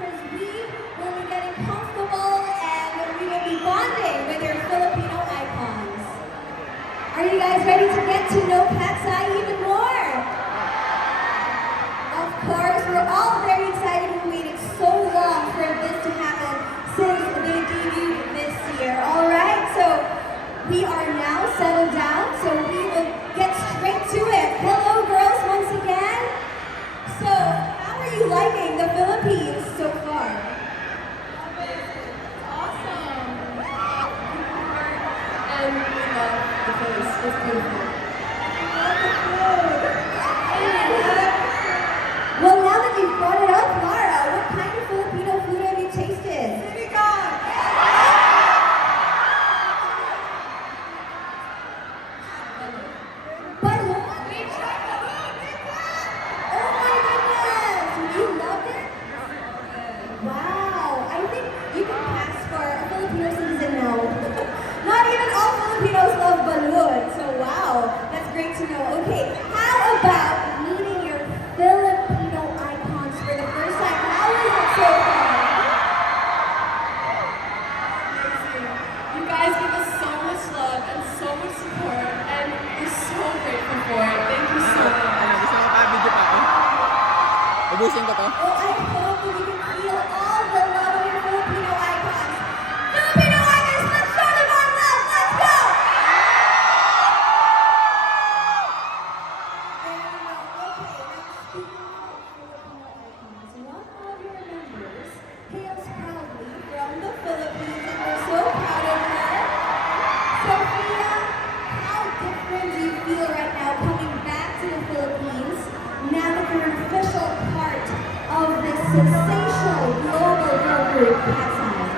because we will be getting comfortable and we will be bonding with your Filipino icons. Are you guys ready to get to know Cat's Eye even more? Of course, we're all very excited. We waited so long for this to happen since they debuted this year. All right, so we are now settled down, so we will get straight to it. Hello, girls, once again. So, how are you liking the Philippines so far? Awesome. And we love the place. It's beautiful. Well, now that you've brought it up, Lara, what kind of Filipino food have you tasted? Sinigang! Balot? We tried balloon! Oh my goodness! You loved it? Wow! I think you can pass for a Filipino citizen now. Not even all Filipinos love balut, so wow, that's great to know. Okay, how about meeting your Filipino icons for the first time? How is it so far? Amazing. You guys give us so much love and so much support, and we're so grateful for it. Thank you so much. Gusto mo pa-video pa ako? Ubusin ko to? Well, I hope that you can feel all the love of your Filipino icons. Filipino icons, let's show them our love. Let's go! There you go. Okay, now speaking of Filipino icons, one of your members hails proudly from the Philippines, and we're so proud of her. Sophia, how different do you feel right now coming back to the Philippines now that you're an official part of this sensational global girl group, Cat's Eye?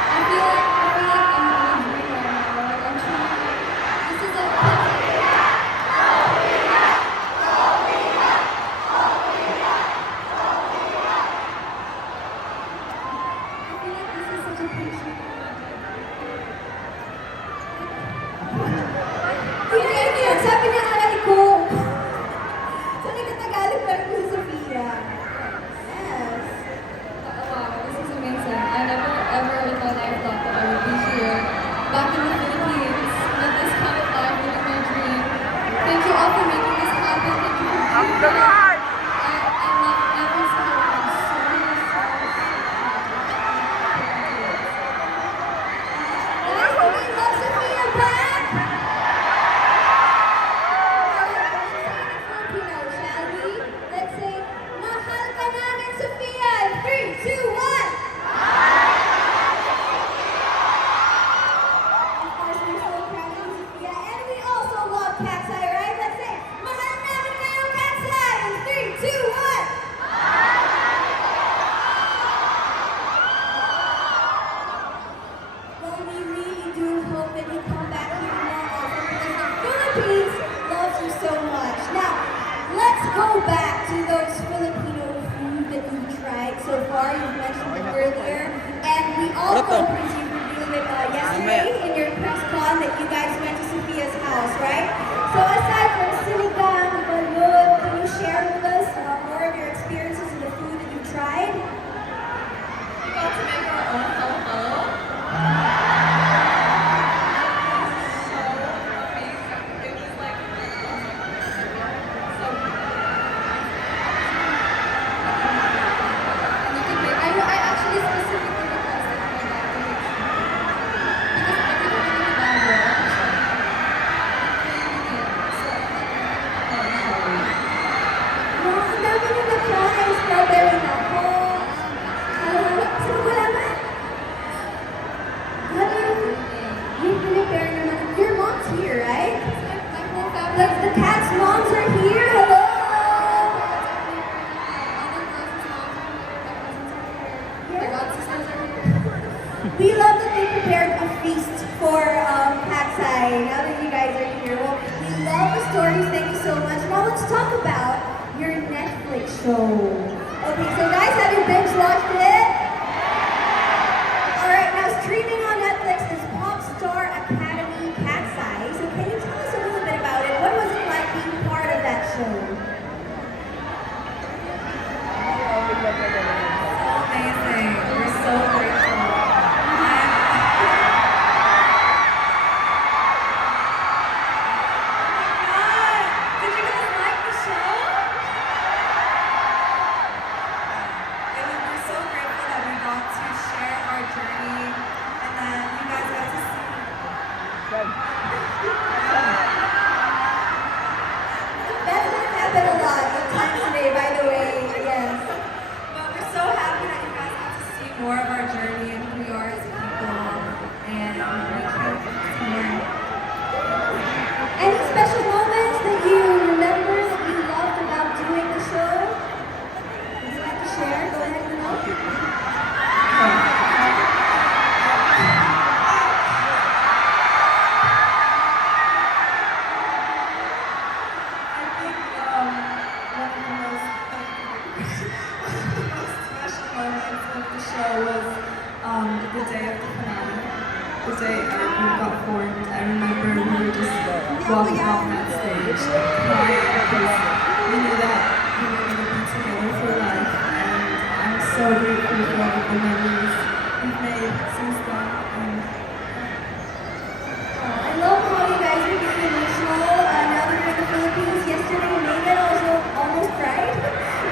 I feel like I'm in a dream right now. Like I'm trying. This is a I feel like this is such a picture. Hindi, sabi niya aray ko. So, nagtatagalog pa rin po si Sophia. Yes. Wow, this is amazing. I never ever in my life thought that I would be here, back in the Philippines, with this kind of life, living my dream. Thank you all for making this happen. Thank you for being here. I love every single one so much. Guys, can we love Sophia back? Let's say it in Filipino, shall we? Let's say, mahal ka namin, Sophia! 3, 2, 1! Of course, we're so proud of you, Sophia. And we also love Cat's Eye, right? Let's say, mahal namin kayo, Cat's Eye! In 3, 2, 1! Well, we really do hope that you come back here more often because the Philippines loves you so much. Now, let's go back to those Filipino food that you've tried so far. You mentioned it earlier. And we also presume revealed it yesterday in your press con that you guys went to Sophia's house, right? So aside from sinigang, balut, can you share with us more of your experiences in the food that you tried? We got to make our own halo-halo. So amazing. It was like, so good. And you can make, I actually specifically requested my dad to make sure. Because everyone in the band Wow, ang dami nyo na-try. Strawberry na po. So, wala ba? What you prepare naman? Your mom's here, right? my whole family. Like, the cat's moms are here. Hello! We love that they prepared a feast for Cat's Eye. Now that you guys are here, well, we love the stories. Thank you so much. Now let's talk about your Netflix show. Okay, so guys, have you binge watched it? All right, now streaming on Netflix is Pop Star Academy Cat's Eye. So can you tell us a little bit about it? What was it like being part of that show? happen a lot of times today, by the way. Yes. But we're so happy that you guys got to see more of our journey and who we are as people. And we can't wait to learn. Any special moments that you remember that you loved about doing the show? Would you like to share? Go ahead, Mino. I think one of the most special moments of the show was the day of the finale. The day our group got formed. I remember we were just walking off that stage, crying because we knew that we were going to be together for life. And I'm so grateful for all of the memories we've made since then. And I love how you guys are getting emotional. Now that you're in the Philippines, yesterday Megan also almost cried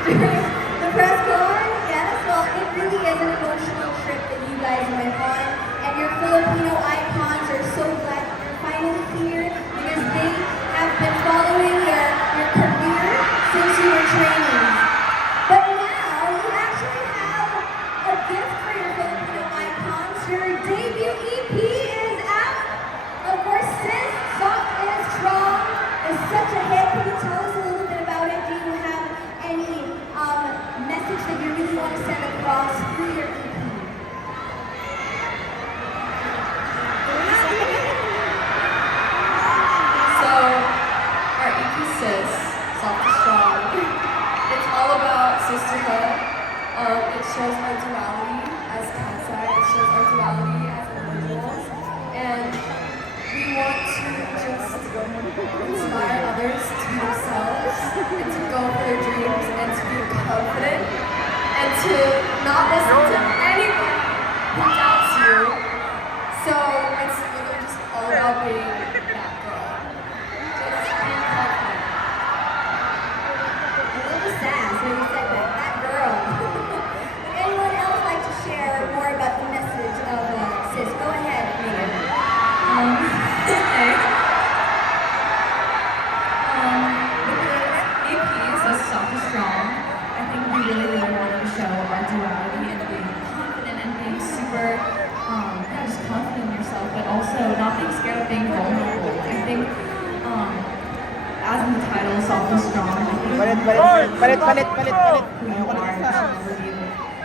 during the press con. Yes, well, it really is an emotional trip that you guys went on, and your Filipino icons are so glad that you're finally here because they have been following your career since you were training. But now you actually have a gift for your Filipino icons. Your debut EP is out. Of course, Sis, Soft and Strong is such a hit. Can you tell us a little bit about it? Do you have any message that you really want to send across through your EP? so, our EP Sis, Soft and Strong, it's all about sisterhood. It shows our duality as Kansai, it shows our duality as individuals, and we want to just inspire others to be themselves and to go for their dreams and to be confident and to not listen to anyone who doubts you. So it's really just all about being that girl. Just being confident. A little sass when you said that. That girl. Would anyone else like to share more about the message of Sis? Go ahead, Megan. Okay. With the EP, so Soft and Strong, I think we really wanted to show our duality and being confident and being super, not just confident in yourself, but also not being scared of being vulnerable. I think, as in the title, Soft and Strong, I think who you are and should never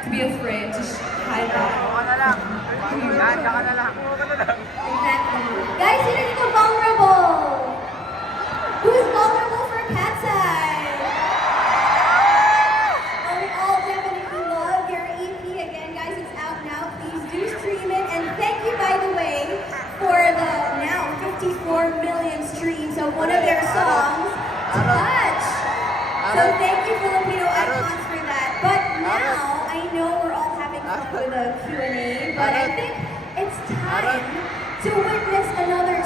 to be afraid to hide that. Exactly. Guys, sino dito vulnerable? Who's vulnerable for Katsai? Well, we all definitely love your EP. Again, guys, it's out now. Please do stream it. And thank you, by the way, for the now 54 million streams of one of their songs, Touch. So thank you, Filipino icons, for that. But now, I know we're all having fun with a Q&A, but I think it's time to witness another